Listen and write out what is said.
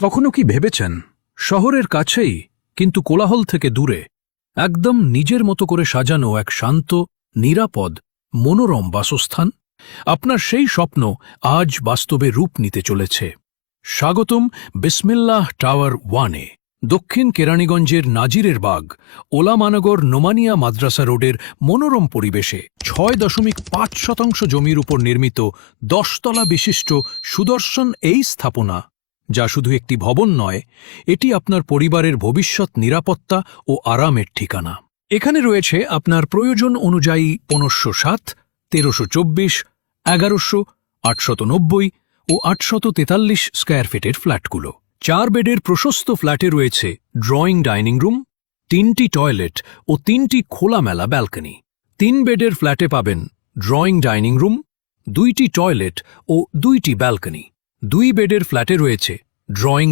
কখনো কি ভেবেছেন শহরের কাছেই কিন্তু কোলাহল থেকে দূরে একদম নিজের মতো করে সাজানো এক শান্ত, নিরাপদ, মনোরম বাসস্থান? আপনার সেই স্বপ্ন আজ বাস্তবে রূপ নিতে চলেছে। স্বাগতম বিসমিল্লাহ টাওয়ার 1-এ, দক্ষিণ কেরানীগঞ্জের নাজিরের বাগ, ওলামানগর নোমানিয়া মাদ্রাসা রোডের মনোরম পরিবেশে ৬.৫% জমির উপর নির্মিত ১০ তলা বিশিষ্ট সুদর্শন এই স্থাপনা, যা শুধু একটি ভবন নয়, এটি আপনার পরিবারের ভবিষ্যৎ নিরাপত্তা ও আরামের ঠিকানা। এখানে রয়েছে আপনার প্রয়োজন অনুযায়ী ১৫০৭, ১৩২৪, ১১০০, ৮৯০ ও ৮৪৩ স্কয়ার ফিটের ফ্ল্যাটগুলো। ৪ বেডের প্রশস্ত ফ্ল্যাটে রয়েছে ড্রয়িং ডাইনিং রুম, ৩টি টয়লেট ও ৩টি খোলামেলা ব্যালকনি। ৩ বেডের ফ্ল্যাটে পাবেন ড্রয়িং ডাইনিং রুম, 2টি টয়লেট ও 2টি ব্যালকনি। 2 বেডের ফ্ল্যাটে রয়েছে ড্রয়িং